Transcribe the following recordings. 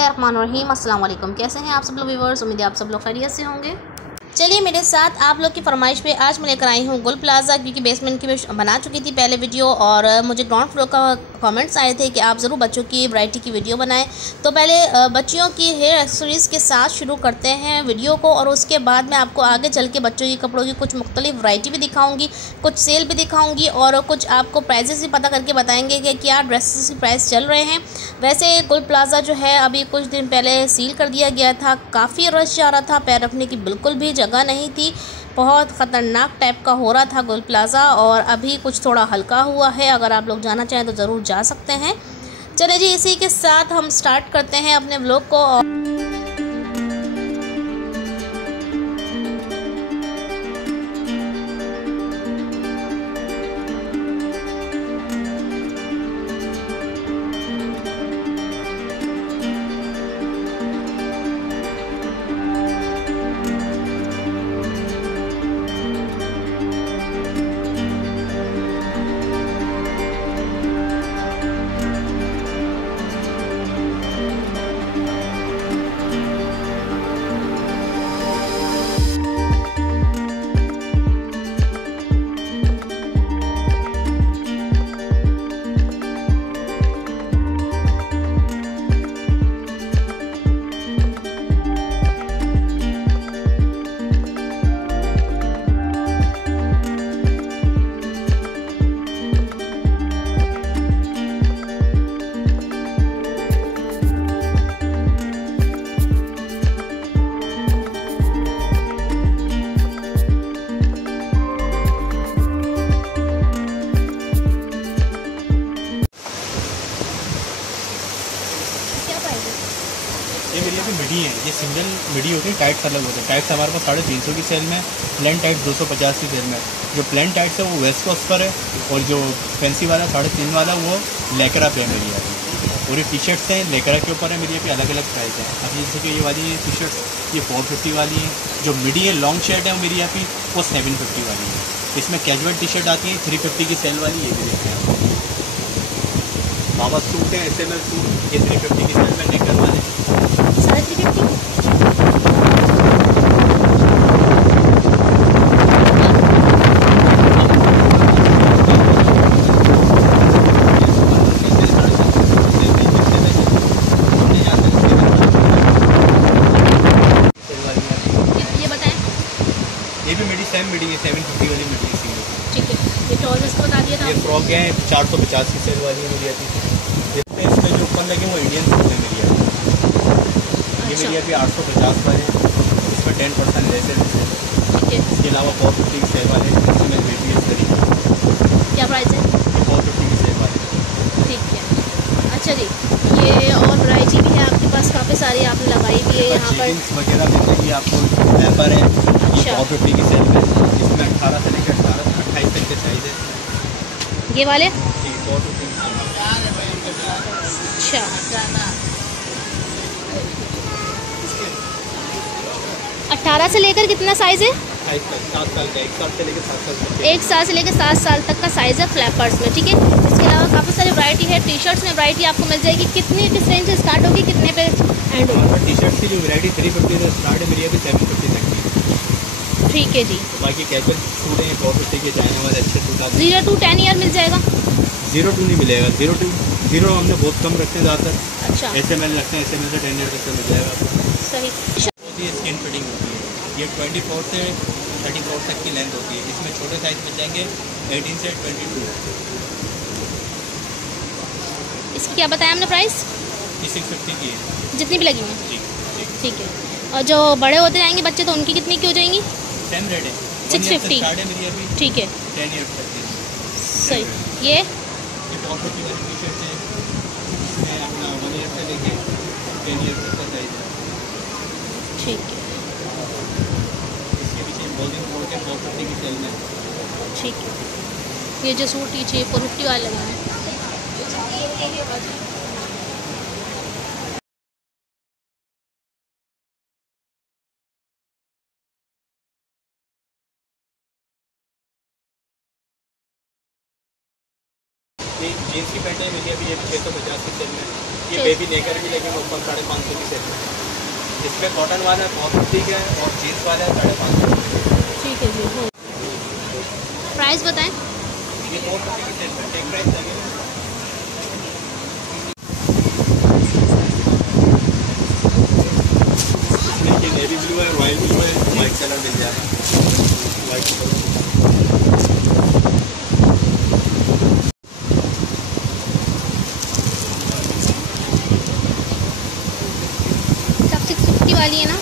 बिस्मिल्लाहिर्रहमानिर्रहीम। अस्सलाम वालेकुम। कैसे हैं आप सब लोग व्यूअर्स? उम्मीद है आप सब लोग खैरियत से होंगे। चलिए मेरे साथ आप लोग की फरमाइश पे आज मैं लेकर आई हूँ गुल प्लाज़ा, क्योंकि बेसमेंट की मैं बना चुकी थी पहले वीडियो और मुझे ग्राउंड फ्लोर का कमेंट्स आए थे कि आप ज़रूर बच्चों की वैरायटी की वीडियो बनाएं। तो पहले बच्चियों की हेयर एक्सेसरीज़ के साथ शुरू करते हैं वीडियो को, और उसके बाद मैं आपको आगे चल के बच्चों के कपड़ों की कुछ मुख्तलिफ वैरायटी भी दिखाऊँगी, कुछ सेल भी दिखाऊँगी और कुछ आपको प्राइजेस भी पता करके बताएँगे कि क्या ड्रेसेस की प्राइस चल रहे हैं। वैसे गुल प्लाज़ा जो है अभी कुछ दिन पहले सील कर दिया गया था, काफ़ी रश जा रहा था, पैर रखने की बिल्कुल भी जगह नहीं थी, बहुत ख़तरनाक टाइप का हो रहा था गुल प्लाज़ा। और अभी कुछ थोड़ा हल्का हुआ है, अगर आप लोग जाना चाहें तो ज़रूर जा सकते हैं। चलिए जी, इसी के साथ हम स्टार्ट करते हैं अपने व्लॉग को। ये मेरी अभी मिडी है, ये सिंगल मिडी होती है, टाइट्स अलग होते हैं। टाइट्स हमारे पास 350 की सेल में, प्लेन टाइट्स 250 की सेल में। जो प्लेन टाइट्स है वो वेस्ट कोस्ट पर है, और जो फैंसी वाला 350 वाला वो लेकरा पे है मेरी अभी। और ये टी शर्ट्स हैं लेकरा के ऊपर है मेरी अभी, अलग अलग प्राइस है। अभी जैसे कि ये वाली टी शर्ट्स ये 450 वाली है। जो मिडी है लॉन्ग शर्ट है मेरी अभी वो 750 वाली है। इसमें कैजुअल टी शर्ट आती है 350 की सेल वाली, ये भी देखते हैं। बाबा सूट है SML सूट, ये 350 की सेल में नेकर वाले 350। ये भी मेरी सेम मिडी है, 750 वाली मिडी है सिंगल। ठीक है, ये ट्राउजर्स को बता दिया था। ये फ्रॉक है 450 की सेल वाली है मेरी आती है। इसमें जो ऊपर लगे वो इंडियन सूट है मेरी आती है। ये मेरी अभी 850 वाले हैं, इसमें 10% लेस है। ठीक है, इसके अलावा 450 की सेल वाले हैं, इसमें बेबी है सरी। क्या प्राइस है? ये 450 की सेल वाले। ठीक है, अच्छा जी। ये और वैरायटी भी है आपके पास, काफ़ी सारी आपने लगाई भी है यहाँ पर वगैरह मिलेगी आपको। पेपर है 450 की सेल में, इसमें 18 से लेकर 28 तक के साइज है। ये वाले जी 450 की सेल। अच्छा, 18 से लेकर कितना साइज़ है? 7 साल का, 1 साल से लेकर 7 साल तक। 1 साल से लेकर 7 साल तक का साइज़ है फ्लैपर्स में। ठीक है, इसके अलावा काफ़ी सारी वैरायटी है। टी शर्ट्स में वैरायटी आपको मिल जाएगी। कितनी किस रेंज से स्टार्ट होगी, कितने पे एंड होगी? टी शर्ट की जो वैरायटी 350 से स्टार्ट है मेरी अभी 750 तक की। ठीक है जी। बाकी कैजुअल सूट हैं 450 के, चाइना वाले अच्छे सूट आते हैं। 0 to 10 ईयर मिल जाएगा? 0 to नहीं मिलेगा, 0 हमने बहुत कम रखते हैं ज़्यादातर। अच्छा, SML रखते हैं, SML से 10 ईयर तक मिल जाएगा आपको। सही। ये स्किन फिटिंग होती है, ये 24 से 34 तक की लेंथ होती है। इसमें छोटे साइज मिल जाएंगे 18 से 22। इसकी क्या बताया हमने प्राइस? ये 650 की है, जितनी भी लगी हुई हैं। जी। ठीक है, और जो बड़े होते जाएंगे बच्चे तो उनकी कितनी की हो जाएंगी? सेम रेट है, 650 स्टार्ट है मेरी अभी। ठीक है, 10 ईयर तक की। सही। ये 450 वाली टी शर्ट है, इसमें अपना 1 ईयर से लेके 10 ईयर तक का साइज है। ठीक है, इसके पीछे बॉलिंग कोट है 450 की सेल में। ठीक है। ये जो सूट नीचे 450 वाले लगा है। ये जीन्स की पैंट है मेरी अभी 650 की सेल में। ये बेबी नेकर भी लेकिन ओपन 550 की सेल में। इसमें कॉटन वाला बहुत ठीक है और जीन्स वाला 550। ठीक है जी। प्राइस बताएं। ये 450 की सेल में टेक प्राइस लगेगा। ये नेवी ब्लू है, रॉयल ब्लू है, वाइट कलर मिल जाएगा। वाइट कलर सब 650 वाली है ना?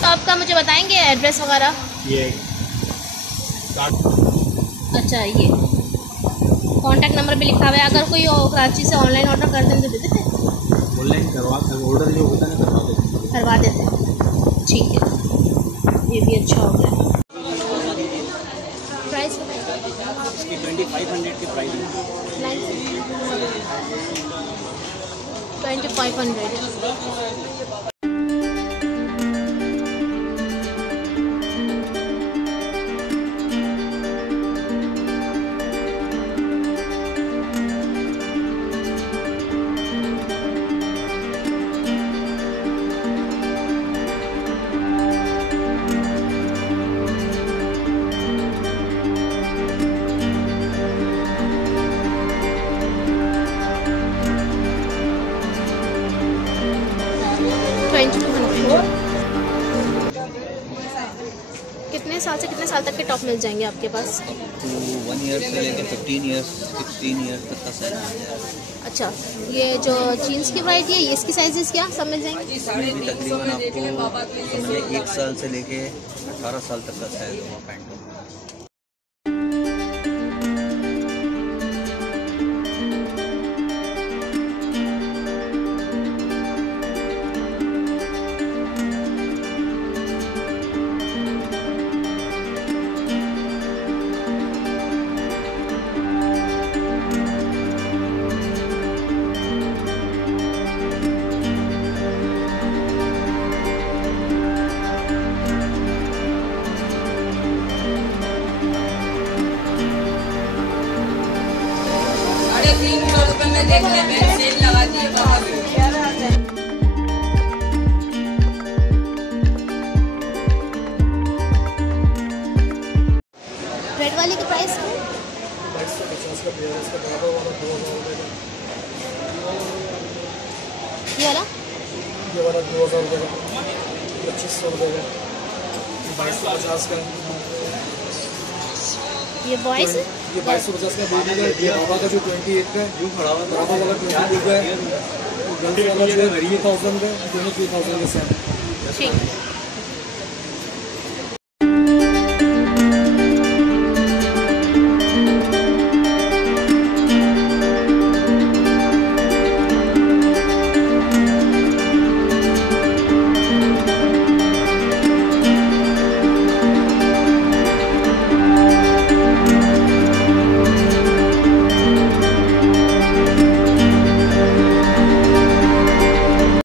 तो आपका मुझे बताएंगे एड्रेस वगैरह? ये अच्छा, ये कॉन्टैक्ट नंबर भी लिखा हुआ है। अगर कोई कराची से ऑनलाइन ऑर्डर कर दें तो दे देते हैं? ऑनलाइन ऑर्डर जो होता है ना करवा देते हैं। ठीक है, ये भी अच्छा हो गया। प्राइस इसकी 2500 की प्राइस है। 2500। कितने साल से कितने साल तक के टॉप मिल जाएंगे आपके पास? तो 1 ईयर से लेकर 15 ईयर्स 16 ईयर्स तक का साइज मिल जाएगा। अच्छा, ये जो जीन्स की वैरायटी है, इसकी साइजेस क्या सब मिल जाएंगे? इसमें भी तकरीबन आपको समझिए 1 साल से लेके 18 साल तक का साइज होगा पैंट का। में देख ले, मैं सेल लगा दी है। रेड वाली की प्राइस है 250 का पेयर है। इसका धागा वाला 2000 रुपये का। ये वाला 2000 रुपये का। 2500 रुपये का। 2250 का। ये बॉयज है, ये 2250 का बेबी का। ये बाबा का जो 28 का है, बाबा वाला 22 का है। गर्ल्स वाला जो है 3000 का, दोनों 2000 के साथ। ठीक।